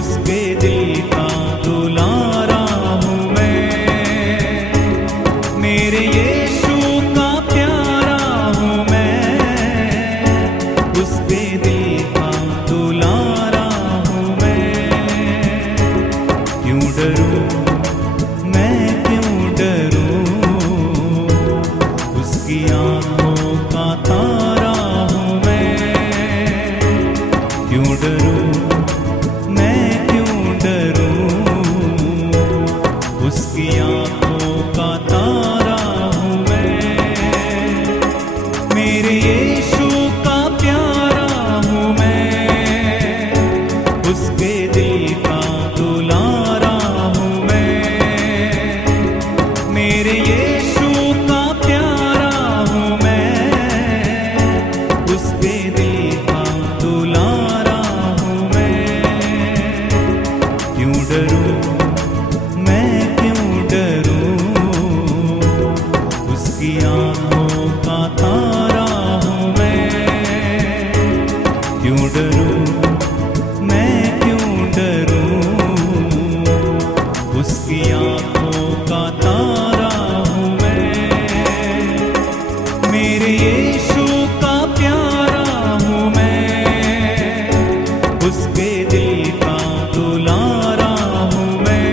उसके दिल का दुलारा हूँ मैं, मेरे यीशु का प्यारा हूँ मैं, उसके दिल का दुलारा हूँ मैं। क्यों डरूं मैं, क्यों डरूं, उसकी आँखों का तारा हूँ मैं। क्यों डरूं मैं, क्यों डरूं, उसकी आँखों का तारा हूँ मैं। मेरे यीशु का प्यारा हूँ मैं, उसके दिल का दुलारा हूँ मैं। मेरे यीशु का प्यारा हूँ मैं, उसके दिल का दुलारा हूँ मैं। क्यों डरूं मैं, क्यों डरूं, उसकी आँखों का तारा हूँ मैं। क्यों डरूं मैं, क्यों डरूं, उसकी आँखों का तारा हूँ मैं। मेरे यीशु का प्यारा हूँ मैं, उसके दिल का दुलारा हूँ मैं।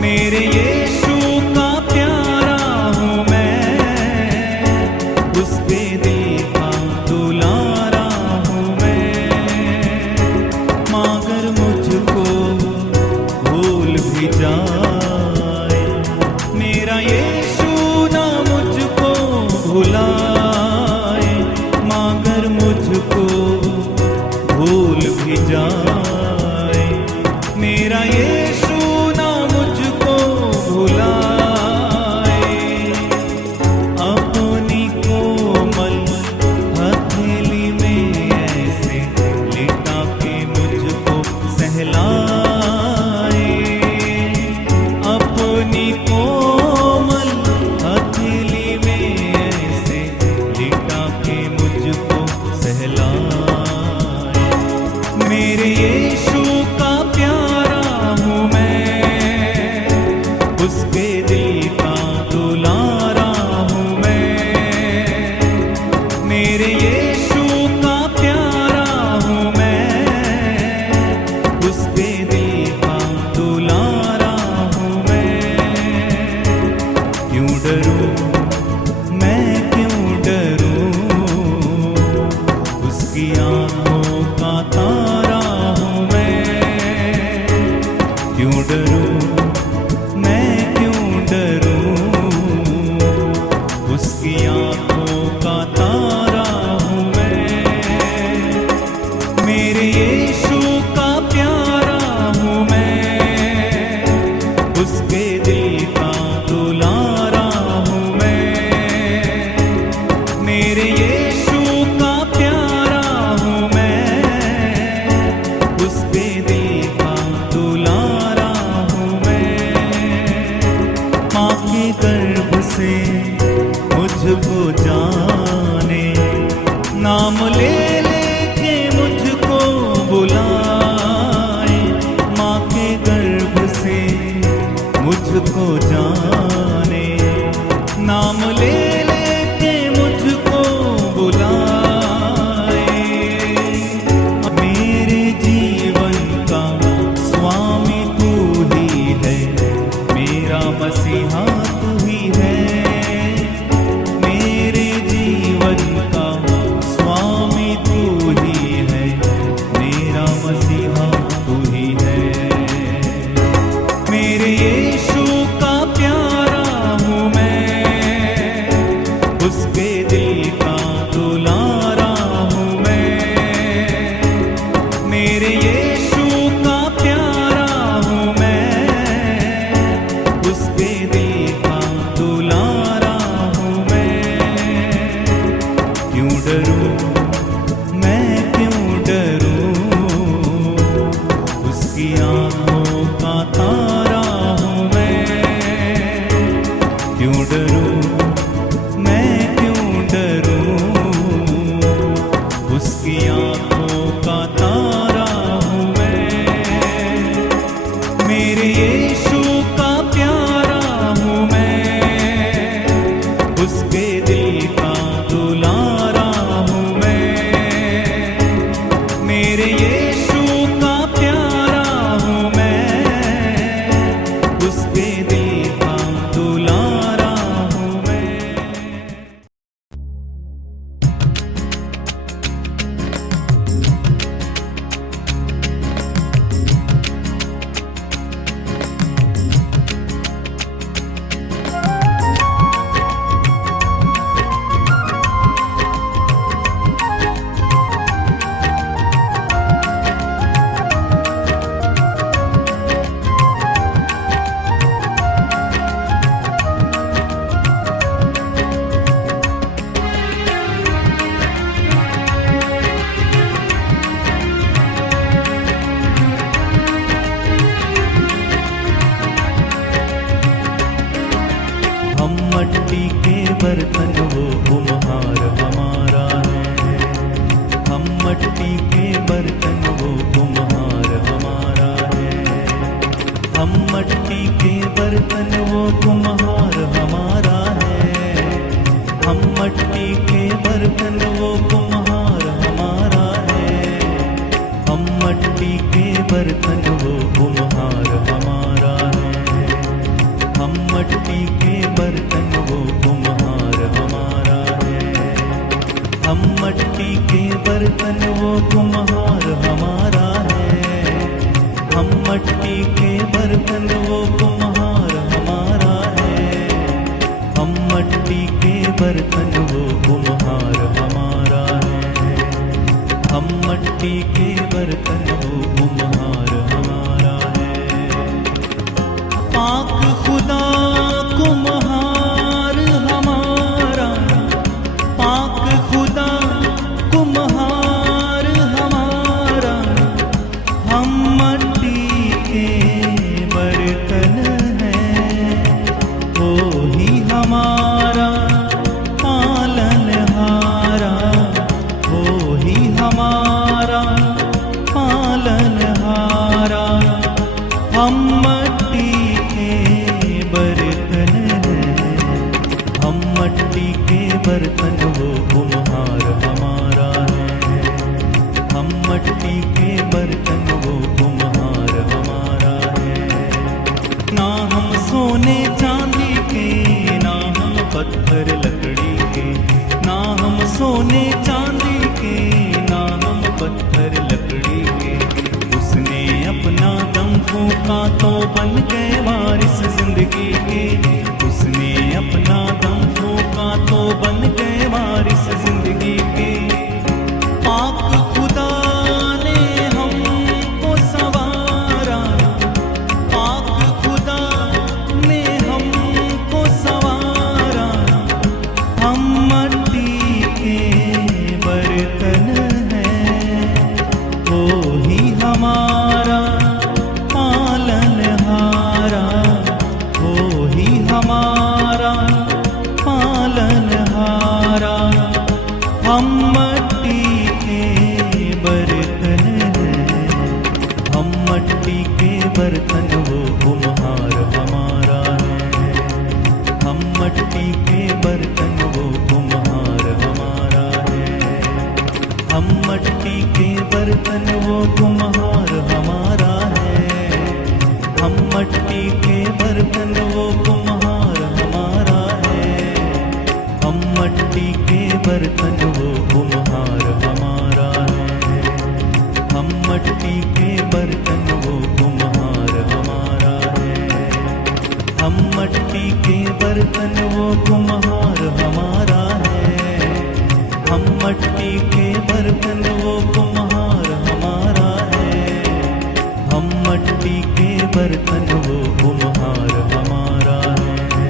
मेरे यीशु का प्यारा हूँ मैं, उसके दिल का दुलारा हूँ मैं। मगर मुझको भूल भी जाए, मेरा यीशु ना मुझको भुलाए। मगर मुझको भूल भी जाए, मेरा यीशु ना मुझको भुलाए। अपनी कोमल हथेली में ऐसे लिटा के मुझको सहलाए। अपनी कोमल हथेली में ऐसे लिटा के मुझको सहलाए। मेरे यीशु का प्यारा हूँ मैं, उसके दिल का दुलारा हूँ मैं। मेरे यीशु का प्यारा हूँ मैं, उसके दिल का दुलारा हूँ मैं। क्यों डरूं मैं, क्यों डरूं, उसकी आँखों का तारा हूँ मैं। क्यों डरूं मैं, क्यों डरूं, उसकी आँखों का तारा हूँ मैं। मेरे यीशु का प्यारा हूँ मैं, उसके दिल का दुलारा हूँ मैं। मेरे यीशु का प्यारा हूँ मैं, उसके दिल का दुलारा हूँ मैं। माँ के गर्भ से मुझको जाने, नाम ले लेके मुझको बुला कुम्हार हमारा है। हम मट्टी के बर्तन वो कुम्हार हमारा है। हम मट्टी के बर्तन वो कुम्हार हमारा है। हम मट्टी के बर्तन वो कुम्हार हमारा है। पाक खुदा कुम्हार हमारा, पाक खुदा कुम्हार हमारा। हम मट्टी के बर्तन हैं, वो ही हमारा पालनहारा, वो ही हमारा पालनहारा। हम मट्टी के बर्तन हैं, हम मट्टी के बर्तन वो कुम्हार हमारा है। हम मट्टी के बर्तन वो कुम्हार हमारा है। ना हम सोने चांदी के, ना हम पत्थर लकड़ी के। ना हम सोने चांदी के, ना हम पत्थर लकड़ी के। उसने अपना दम फूंका तो बन गए वारिस जिंदगी के। उसने अपना दम फूंका तो बन गए वारिस जिंदगी के। पाक खुदा ने हमको संवारा, पाक खुदा ने हमको संवारा। हम मट्टी के बर्तन हैं, वो ही हमारा पालनहारा, वो ही हमारा पालनहारा। हम मट्टी के बर्तन हैं, हम मट्टी के बर्तन वो कुम्हार हमारा है। हम मट्टी के बर्तन वो कुम्हार हमारा है। हम मट्टी के बर्तन वो कुम्हार हमारा है। हम मट्टी के बर्तन वो कुम्हार हमारा है। हम मट्टी के बर्तन वो कुम्हार हमारा है। हम मट्टी के बर्तन वो कुम्हार हमारा है। हम मट्टी के बर्तन वो कुम्हार हमारा है। हम मट्टी के बर्तन वो कुम्हार हमारा है। हम मट्टी के बर्तन वो कुम्हार हमारा है।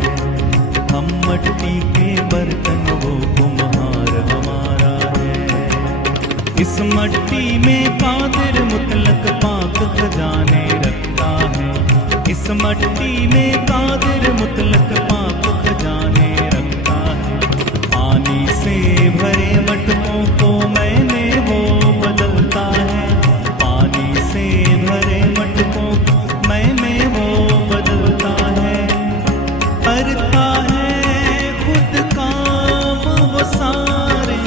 हम मट्टी के बर्तन वो कुम्हार हमारा है। इस मट्टी में कादिर मुतलक पाक खजाने रखता है। इस मट्टी में कादिर मुतलक पाक खजाने रखता है। पानी से भरे मटकों को मैंने वो बदलता है। पानी से भरे मटकों को मैंने वो बदलता है। करता है खुद काम वो सारे,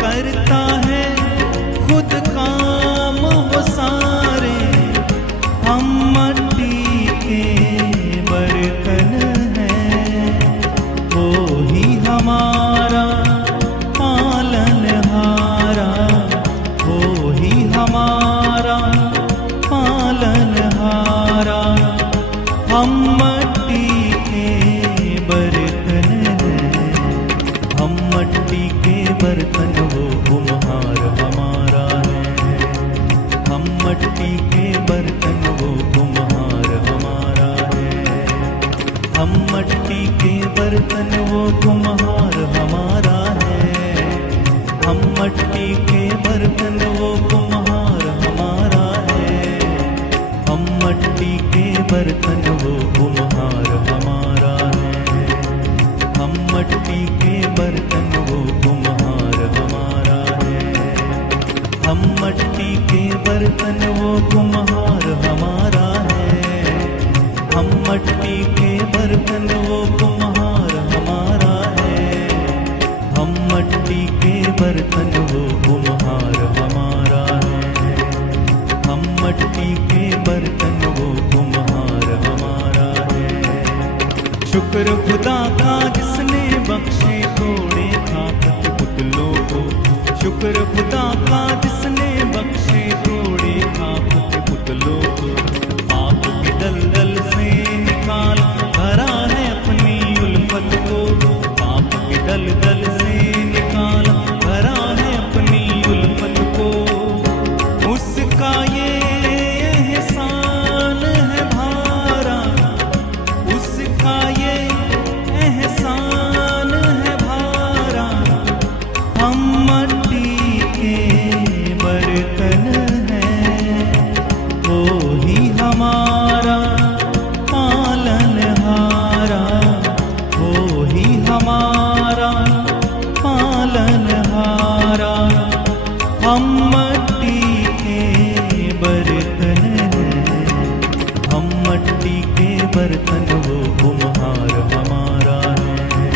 करता है खुद काम वो सारे। हम मट्टी के बर्तन हैं, वो ही हमारा पालनहारा, वो ही हमारा पालनहारा। हम मट्टी के बर्तन हैं, हम मट्टी के बर्तन वो कुम्हार हमारा है। हम मट्टी के बर्तन वो कुम्हार हमारा है। हम मट्टी के बर्तन वो कुम्हार हमारा है। हम मट्टी के बर्तन वो कुम्हार हमारा है। हम मट्टी के बर्तन वो कुम्हार हमारा है। हम मट्टी के बर्तन वो कुम्हार हमारा है। हम मट्टी के बर्तन वो कुम्हार हमारा है। हम मट्टी के बर्तन वो कुम्हार हमारा है। हम मट्टी के बर्तन वो कुम्हार हमारा है। हम मट्टी के बर्तन वो कुम्हार हमारा है। शुक्र खुदा का जिसने बख्शे तोड़े खाकत पुतलों को। शुक्र खुदा का जिसने मट्टी के बर्तन हैं, हम मट्टी के बर्तन, वो कुम्हार हमारा है।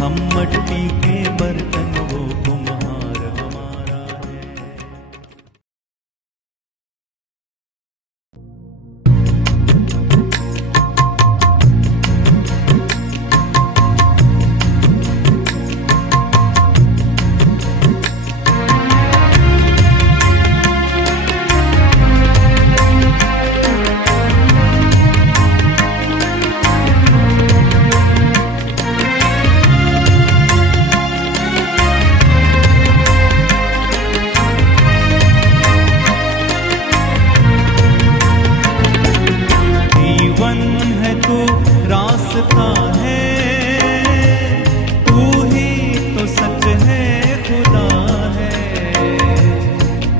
हम मट्टी के बर्तन, वो कुम्हार हमारा है। जीवन है तो रास्ता है, तू ही तो सच है, खुदा है।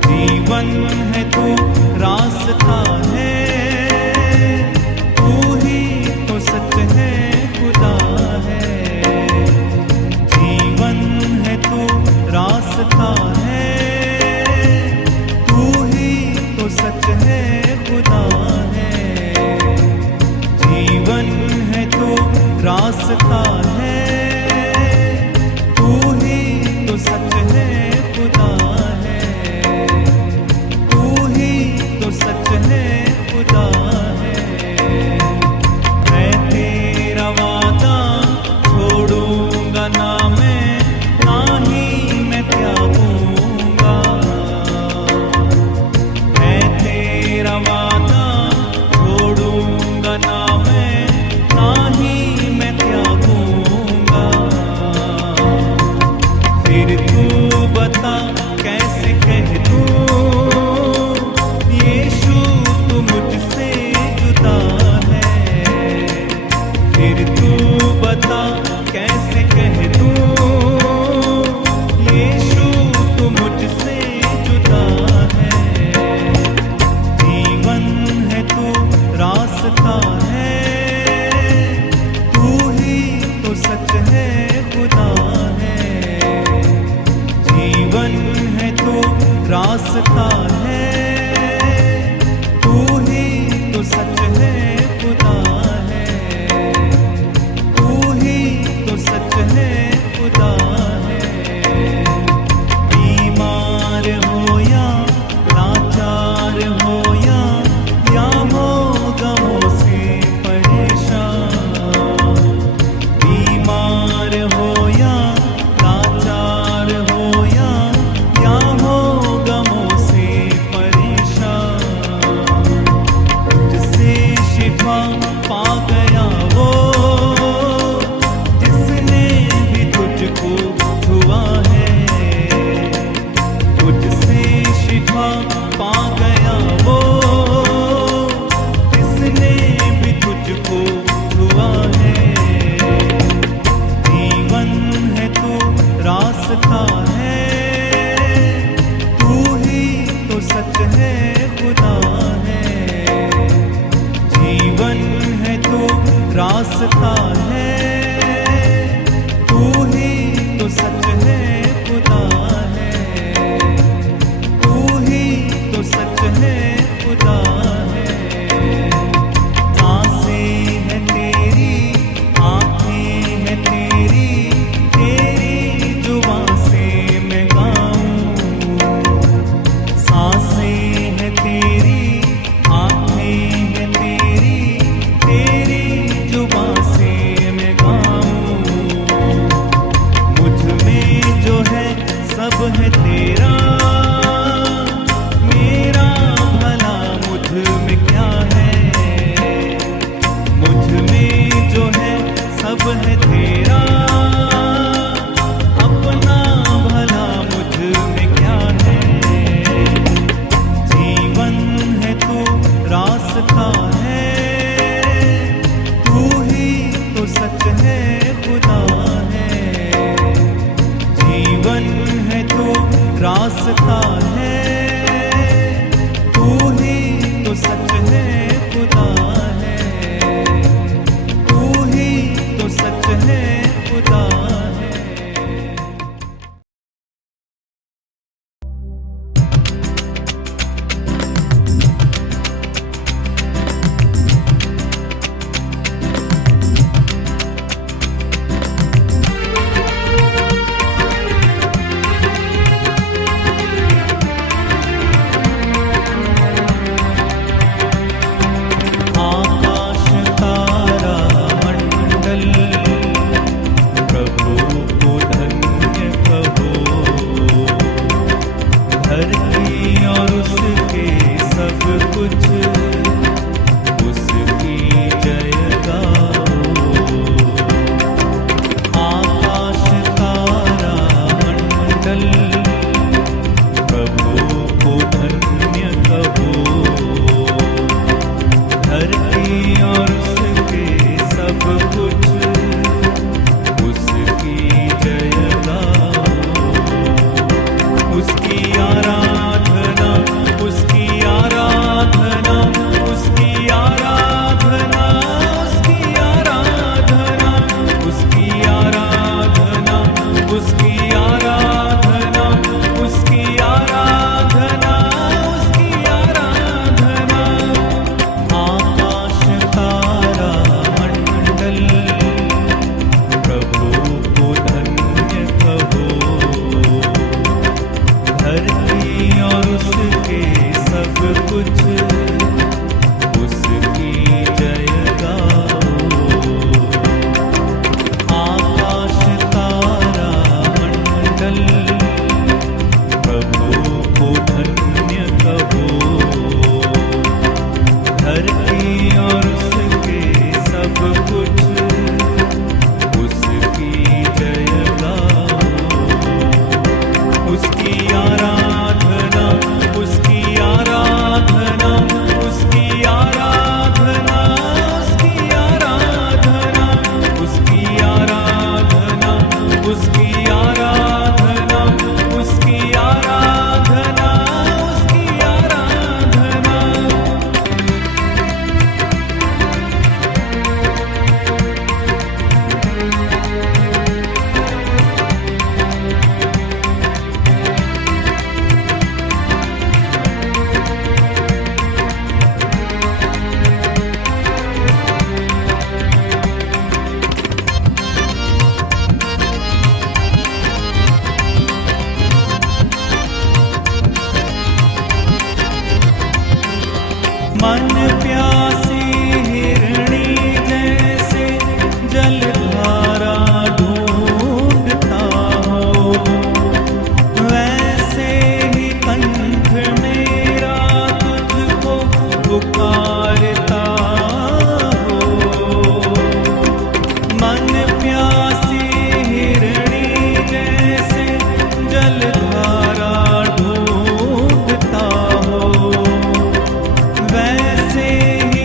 जीवन है तो रास्ता है, तू ही तो सच है, खुदा है। जीवन है तो रास्ता है, तू ही तो सच है, खुदा है। जीवन है तो रास्ता है, तू ही तो सच है, खुदा है। तू ही तो सच है, खुदा है। मैं तेरा वादा छोड़ूंगा ना मैं, ना ही मैं त्यागूंगा। मैं तेरा वादा छोड़ूंगा ना मैं, ना ही मैं त्यागूंगा। फिर तू बता कैसे कह दूं, यीशु तू मुझसे जुदा है। फिर तू बता कैसे कह दूं, यीशु तू मुझसे जुदा है। जीवन है तो रास्ता है, तू ही तो सच है, खुदा है। जीवन है तो रास्ता है, तू ही तो सच है, खुदा है। तू ही तो सच है, खुदा है। बीमार हो या लाचार हो या हो गमों से परेशान। बीमार हो या लाचार हो या हो गमों से परेशान। जिससे शिफा पा गया वो, जिसने भी तुझको छुआ है। तुझसे शिफा पा गया वो, जिसने भी तुझको छुआ है। जीवन है तो रास्ता है, तू ही तो सच है, खुदा है। जीवन है तो रास्ता है, तू ही तो सच है, खुदा है। तू ही तो सच है, खुदा है। सांसें है तेरी, आँखें है तेरी, तेरी जुबां से मैं गाऊं। सांसें है तेरी, आँखें है तेरी, तेरी जुबां से मैं गाऊं। कुछ उसकी जय गाओ। आकाश तारा मंडल प्रभु को धन्य कहो। धरती और उसके सब कुछ उसकी जय गाओ। उसकी आराधना, उसकी आराधना, उसकी आराधना, उसकी आराधना, उसकी आराधना, उसकी आराधना, उसकी आराधना, उसकी आराधना। आकाश तारा मंडल प्रभु को धन्य कहो। धरती और उसके सब कुछ उसकी जय गाओ। आकाश तारा मंडल प्रभु को धन्य कहो। धरती और उसके सब कुछ उसकी जय गाओ। उसकी आराधना, उसकी आराधना, उसकी आराधना, उसकी आराधना, उसकी आराधना, उसकी आराधना, उसकी आराधना, उसकी आराधना। मन प्यासी हिरणी जैसे जलधारा ढूंढता हो। वैसे ही कंठ मेरा तुझको पुकारता हो। मन प्यासी हिरणी जैसे जलधारा ढूंढता हो। वैसे ही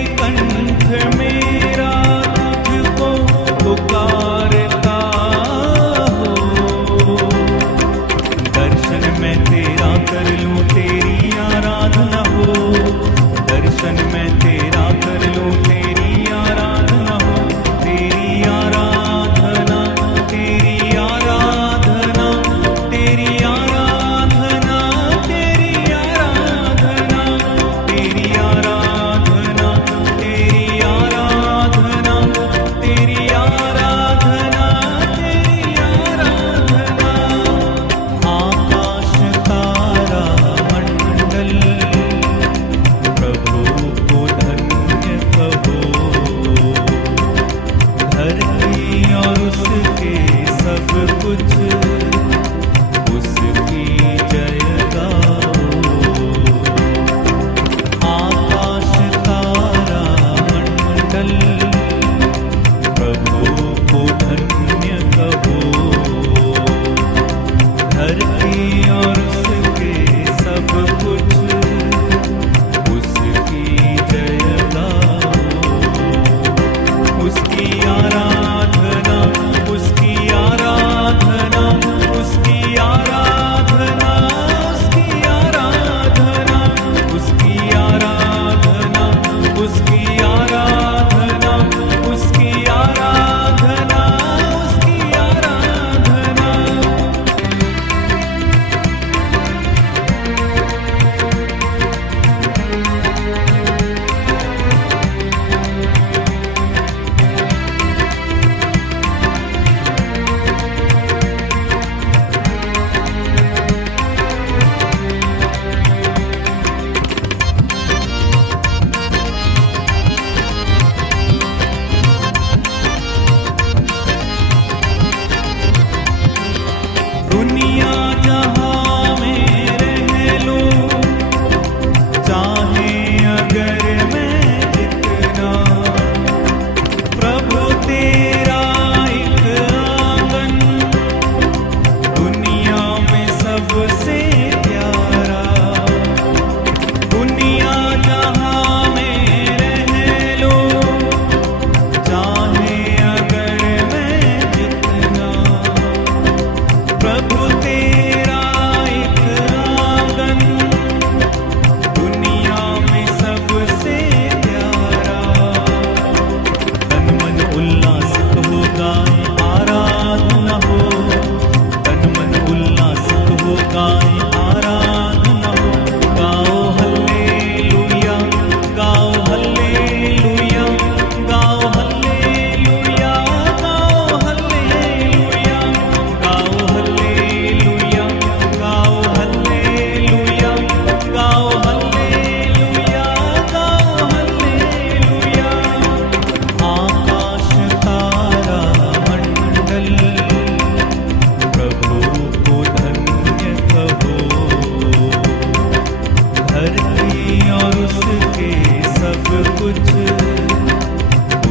धरती और उसके सब कुछ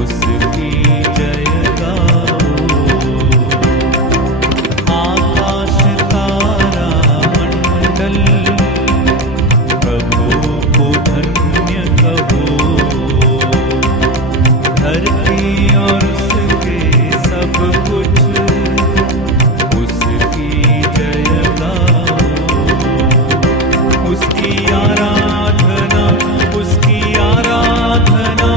उसकी जय गाओ। आकाश तारा मंडल प्रभु को धन्य कहो। धरती और उसके सब कुछ उसकी जय गाओ। उसकी आराधना, उसकी आराधना,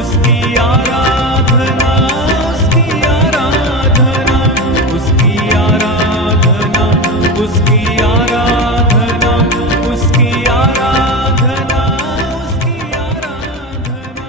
उसकी आराधना, उसकी आराधना, उसकी आराधना, उसकी आराधना, उसकी आराधना, उसकी आराधना।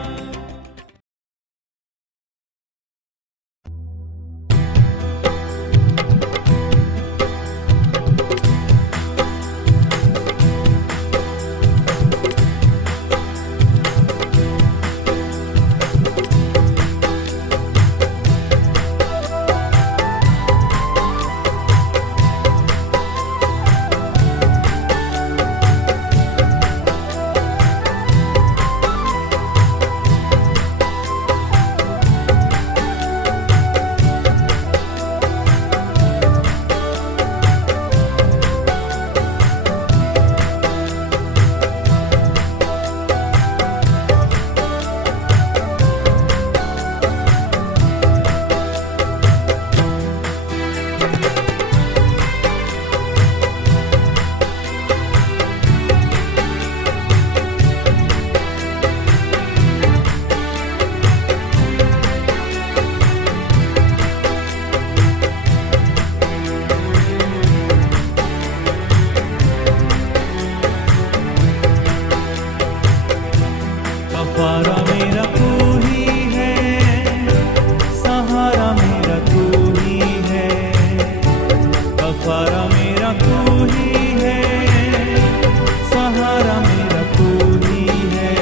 कफारा मेरा तू ही है, सहारा मेरा तू ही है। कफारा मेरा तू ही है, सहारा मेरा तू ही है।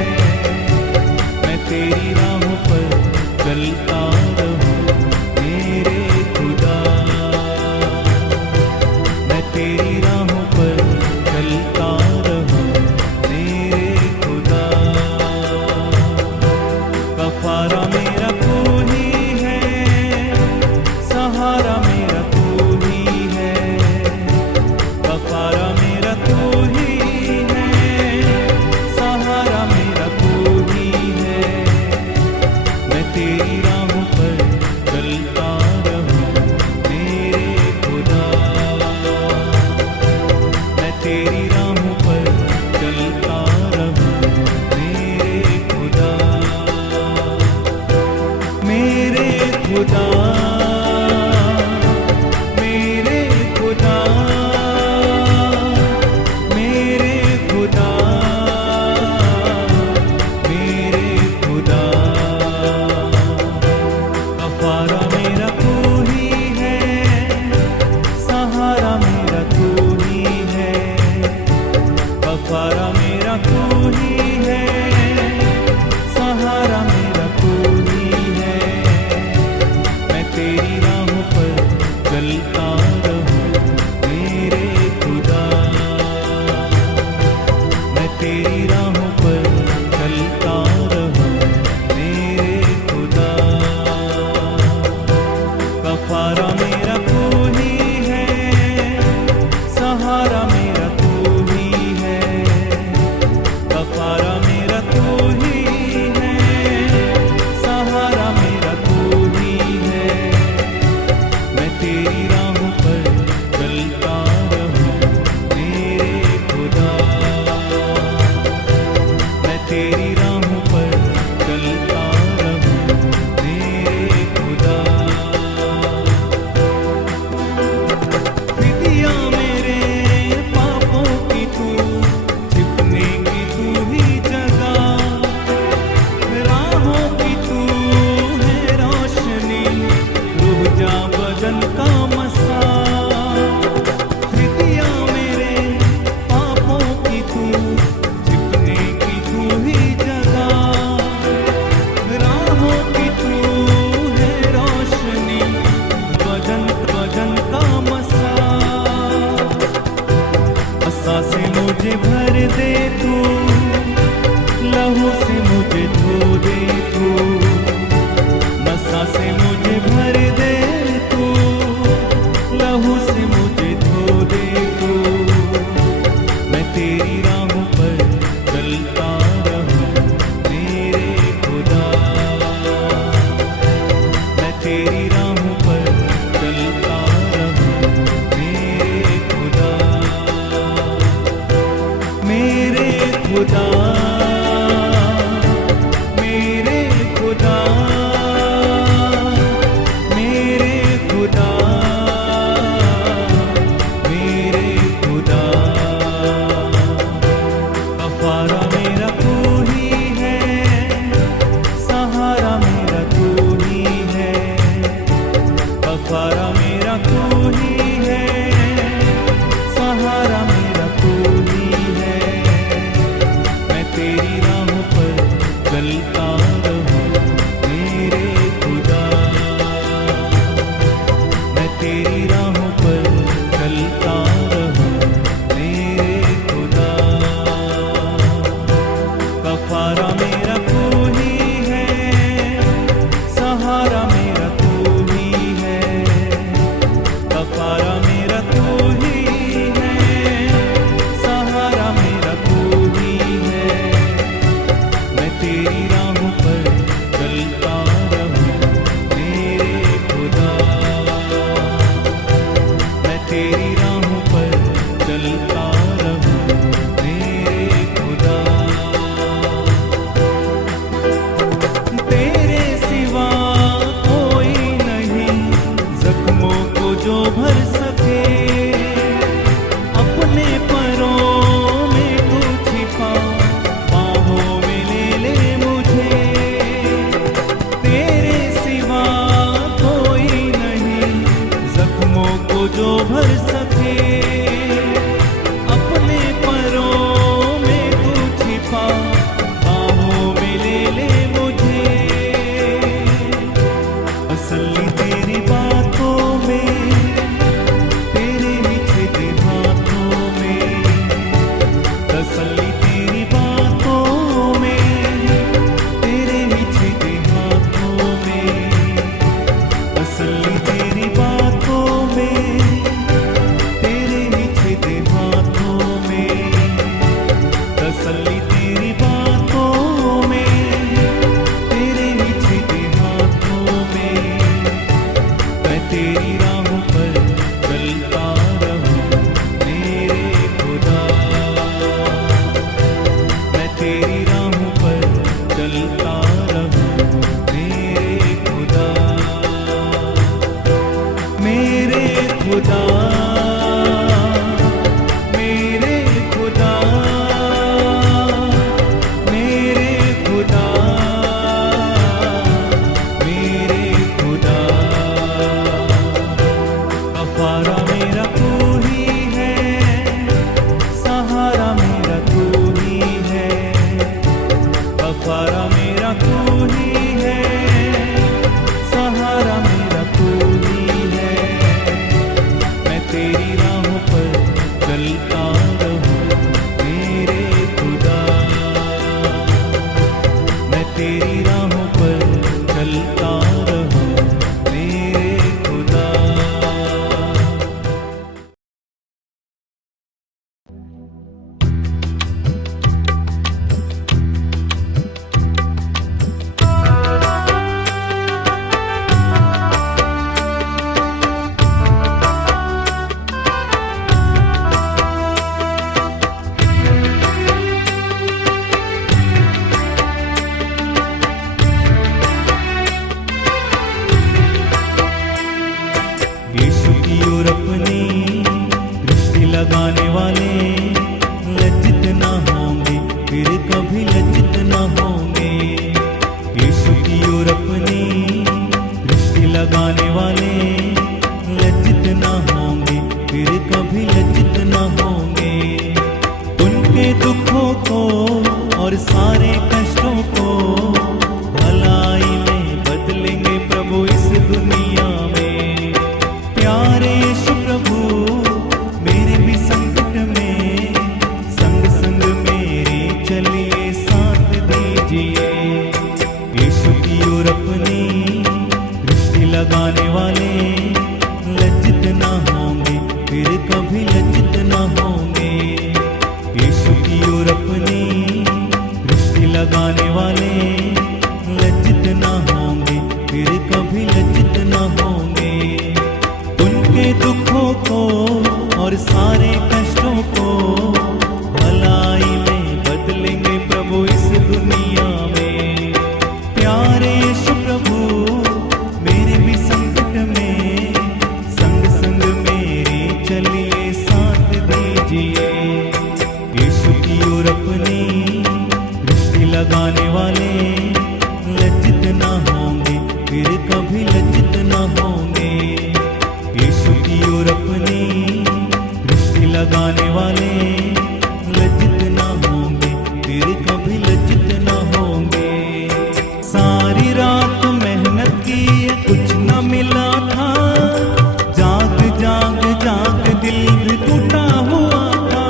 मैं तेरी राहों पर चलता रहूं मेरे खुदा। मैं तेरी राहों पर चलता रहूं मेरे खुदा। कफारा मेरा तू ही है, सहारा मेरा तू ही है। कफारा मेरा तू ही है, सहारा मेरा तू ही है। मैं तेरी राहों पर चलता रहूं मेरे खुदा। मैं तेरी राहों पर चलता रहूं मेरे खुदा। मेरे खुदा, मेरे खुदा, मेरे खुदा, मेरे खुदा। कफारा मेरा तू ही है, सहारा मेरा तू ही है। कफारा मेरा तू ही है, सहारा मेरा तू ही है। मैं तेरी राहों पर चलता रहूं मेरे खुदा। मैं तेरी राहों पर चलता रहूं मेरे खुदा। कफारा मेरा तू ही है, सहारा मेरा तू ही है। कफारा मेरा तू ही है, सहारा मेरा तू ही है। मैं तेरी राहों पर चलता रहूं मेरे खुदा। दे तू, नशा से मुझे भर दे तू, लहू से मुझे धो दे तू। मैं तेरी राहों पर चलता रहूं मेरे खुदा, मैं तेरी राहों पर चलता रहूं मेरे खुदा, मेरे खुदा, मेरे खुदा, मेरे खुदा, मेरे खुदा। कफारा मेरा तू ही है, सहारा मेरा तू ही है, कफारा मेरा तू ही है, सहारा मेरा तू ही है। मैं तेरी राहों पर चलता रहूं मेरे खुदा, मैं तेरी राहों पर चलता रहूं मेरे खुदा। कफारा मेरा तू ही है, सहारा मेरा तू ही है, कफारा मेरा तू ही है, सहारा मेरा तू ही है। मैं तेरी राहों पर चलता रहूं मेरे खुदा, मैं तेरी राहों पर चलता रहूं मेरे खुदा। तेरे सिवा कोई नहीं जख्मों को जो भर सके, अपने परों में तू छिपा, बाहों में ले ले मुझे। तेरे सिवा कोई नहीं जख्मों को जो भर सके, अपने परों में तू छिपा, बाहों में ले ले मुझे। तसल्ली तेरी बातों में, तेरे निछे हाथों में, तसल्ली तेरी बातों में, तेरे निछे हाथों में, तसल्ली तेरी बातों में, तेरे निछे हाथों में, तसल्ली तेरी बातों में, तेरे निछे हाथों में। मैं तेरी राहों पर चलता रहूं मेरे खुदा, मैं तेरी राहों पर चलता रहूं मेरे खुदा, मेरे खुदा, मेरे खुदा, मेरे खुदा, मेरे खुदा। कफारा मेरा तू ही है, सहारा मेरा तू ही है, कफारा मेरा तू ही है, सहारा मेरा तू ही है। मैं तेरी राहों पर चलता रहूं मेरे खुदा, मैं तेरी राहों पर चलता रहूं मेरे खुदा। यीशु की ओर अपनी दृष्टि लगाने वाले लज्जित न होंगे, फिर कभी लज्जित न होंगे। यीशु की ओर अपनी दृष्टि लगाने वाले लज्जित न होंगे, फिर कभी लज्जित न होंगे। उनके दुखों को और सारे कष्टों को भलाई में बदलेंगे प्रभु इस दुनिया में। प्यारे यीशु प्रभु मेरे भी संकट में संग संग मेरे चलिए साथ दीजिए। फिर कभी लज्जित न होंगे। सारी रात मेहनत की कुछ न मिला था, जाग जाग जाग दिल भी टूटा हुआ था।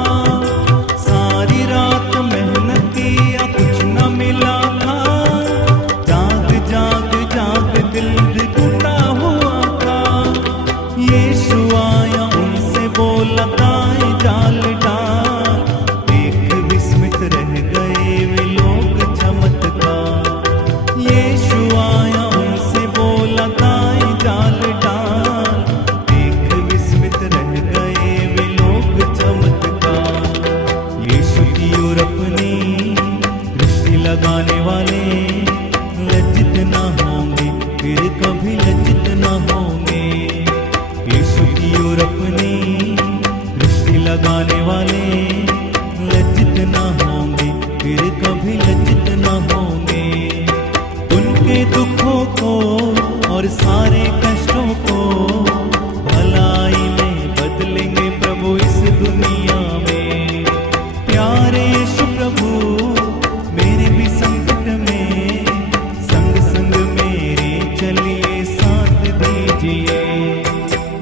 सारी रात मेहनत की कुछ न मिला था, जाग जाग जाग दिल भी टूटा हुआ था। यीशु आया उनसे बोला ताई जाल डाल, देख विस्मित रह गए वे लोग चमत्कार। यीशु आया उनसे बोला ताई जाल डाल, देख विस्मित रह गए वे लोग चमत्कार। यीशु की ओर अपनी दृष्टि लगाने वाले लज्जित न होंगे, फिर कभी लज्जित न होंगे। यीशु की ओर अपनी दृष्टि लगाने वाले लज्जित न होंगे, फिर कभी लज्जित न होंगे। उनके दुखों को और सारे कष्टों को भलाई में बदलेंगे प्रभु इस दुनिया में। प्यारे यीशु प्रभु मेरे भी संकट में संग संग मेरे चलिए साथ दीजिए।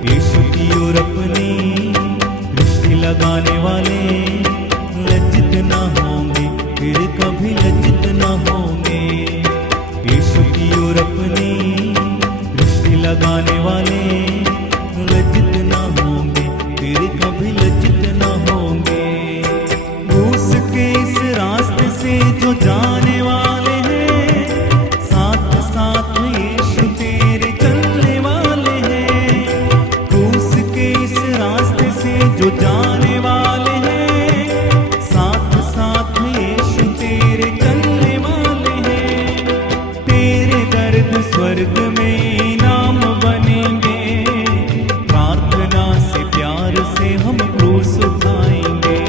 यीशु की ओर अपनी दृष्टि लगाने वाले लज्जित न होंगे, फिर कभी लज्जित न होंगे। यीशु की ओर अपनी दृष्टि लगाने वाले लज्जित न होंगे, फिर कभी लज्जित न होंगे। क्रूस के इस रास्ते से जो जाने वाले हैं, साथ साथ यीशु तेरे चलने वाले हैं। क्रूस के इस रास्ते से जो जाने वाले हैं, साथ साथ यीशु तेरे चलने वाले हैं। तेरे दर्द स्वर्ग में इनाम बनेंगे, प्रार्थना से प्यार से हम क्रूस उठाएंगे।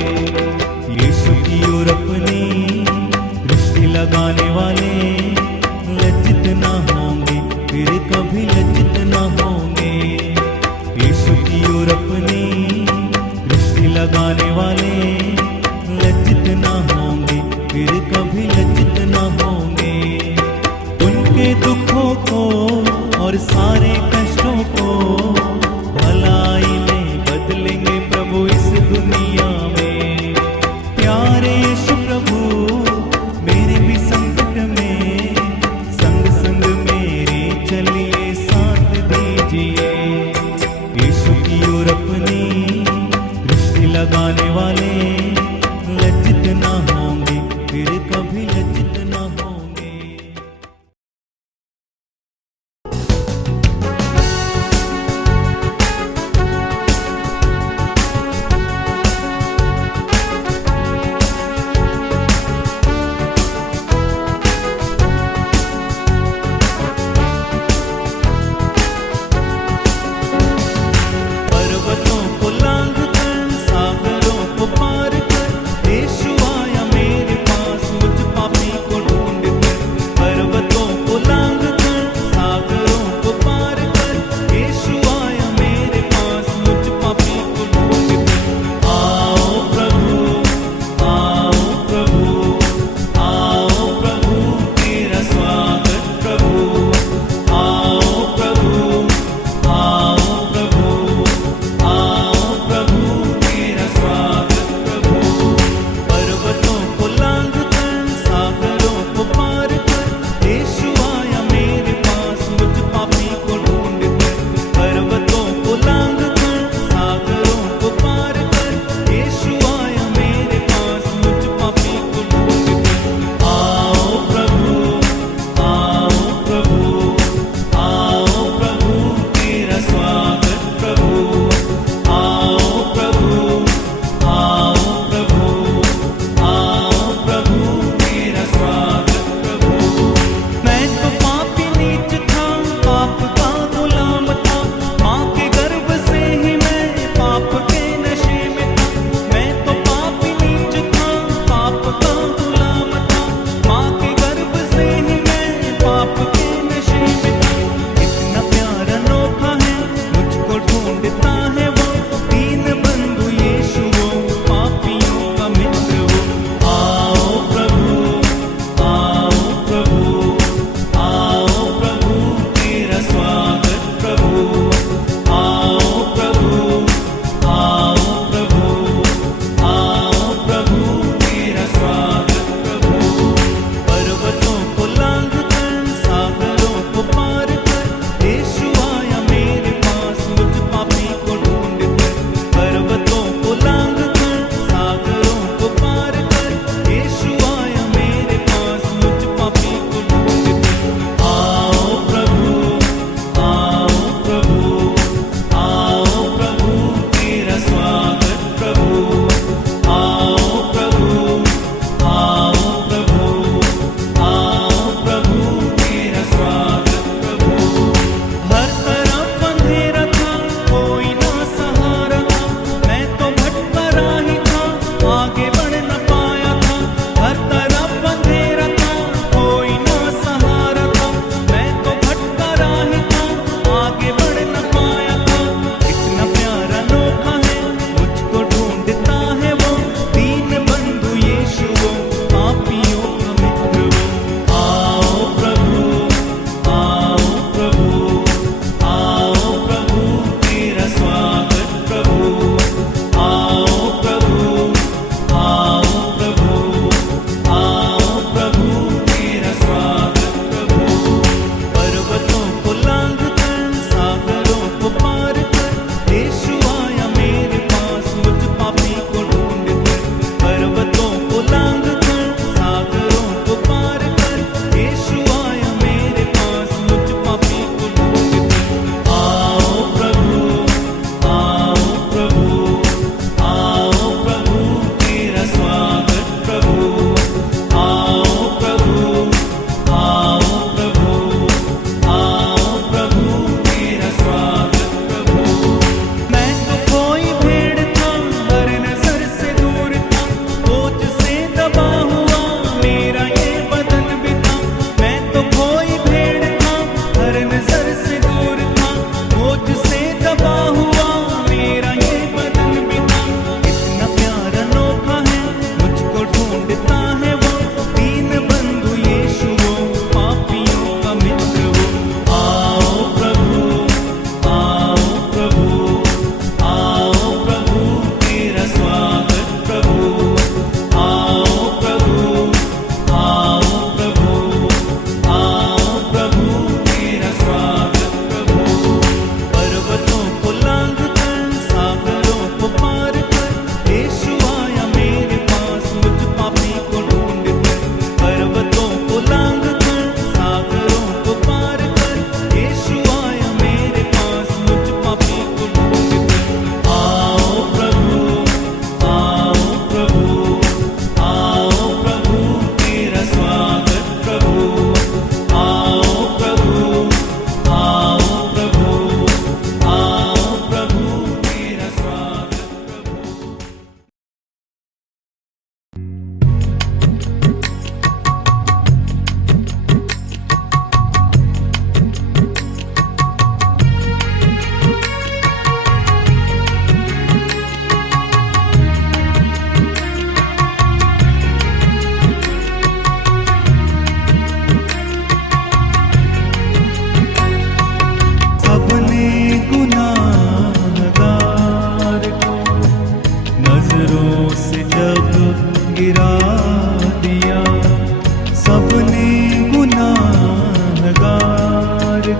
यीशु की ओर अपनी दृष्टि लगाने वाले लज्जित न होंगे, फिर कभी लज्जित न होंगे। यीशु की ओर अपनी दृष्टि लगाने वाले लज्जित न होंगे, फिर कभी लज्जित न होंगे। उनके दुखों को और सारे कष्टों को भलाई में बदलेंगे प्रभु इस दुनिया में। प्यारे यीशु प्रभु मेरे भी संकट में संग संग मेरे चलिए साथ दीजिए। यीशु की ओर अपनी दृष्टि लगाने वाले लज्जित न होंगे, फिर कभी लज्जित न होंगे।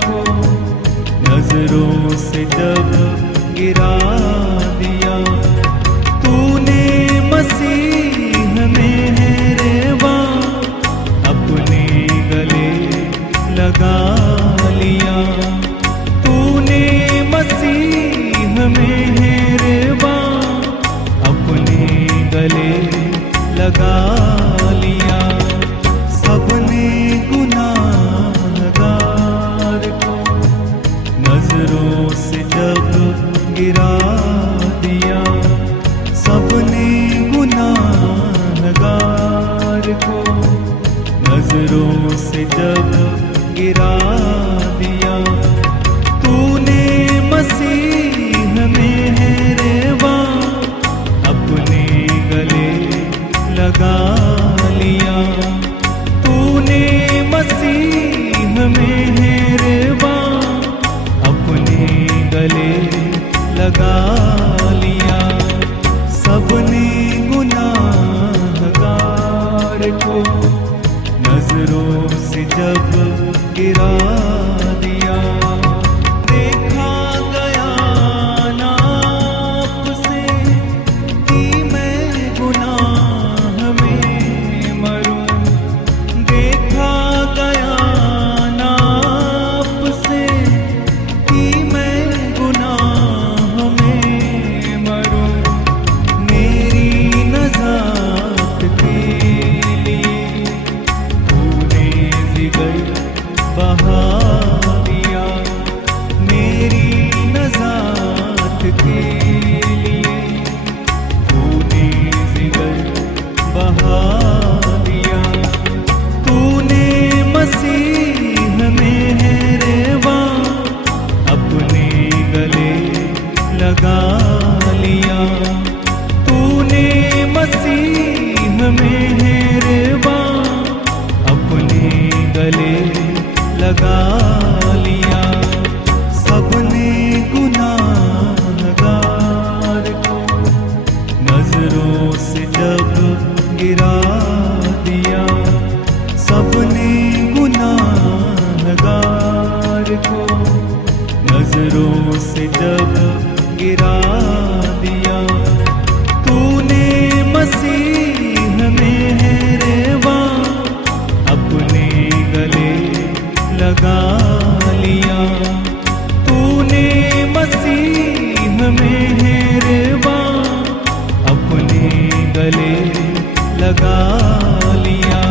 को नजरों से जब गिरा दिया, तूने मसीह में है रेवा अपने गले लगा लिया। तूने मसीह में है रेवा अपने गले लगा लिया। सबने गुनाहगार को नजरों से जब गिरा दिया, सबने गुनाहगार को नजरों से जब गिरा दिया, तूने मसीह में है रेवा अपने गले लगा लिया। तूने मसीह में है रेवा अपने गले लगा लिया। सबने गुनाहगार को नजरों से जब गिरा दिया, देखा गया ना आपसे कि मैं गुनाह में मरूं। देखा गया ना आपसे कि मैं गुनाह में मरूं। मेरी नजात के लिए तूने जिगर बहा दिया। मेरी नजात के लिए तूने जिगर बहा दिया। तूने मसीह में है रेवा अपने गले लगा लिया। तूने मसीह में है रेवा अपने गले लगा लिया। सबने गुनाहगार को नजरों से जब गिरा दिया, सबने गुनाहगार को नजरों से जब गिरा दिया, तूने मसीह में है रेवा अपने गले लगा लिया। तूने मसीह में है रेवा अपने गले लगा लिया।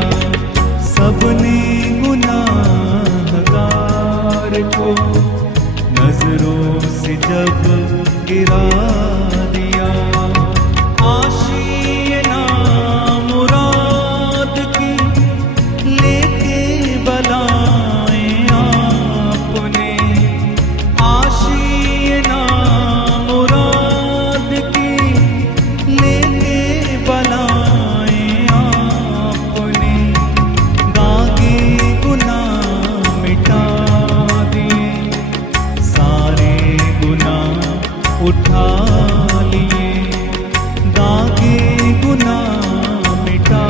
सबने गुनाहगार को नजरों से जब गिरा दिया, आशियाना मुराद की लेके बलाएं आपने। आशियाना मुराद की लेके बलाएं आपने। दागे गुनाह मिटा दिए, सारे गुनाह उठा लिए। दागे गुनाह मिटा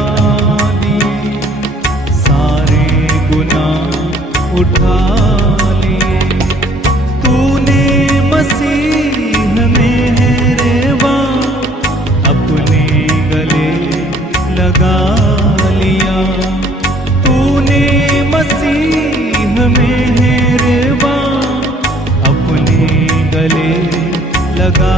दिए, सारे गुनाह उठा लिए। तूने मसीह में है रेवा अपने गले लगा लिया। तूने मसीह में है रेवा अपने गले लगा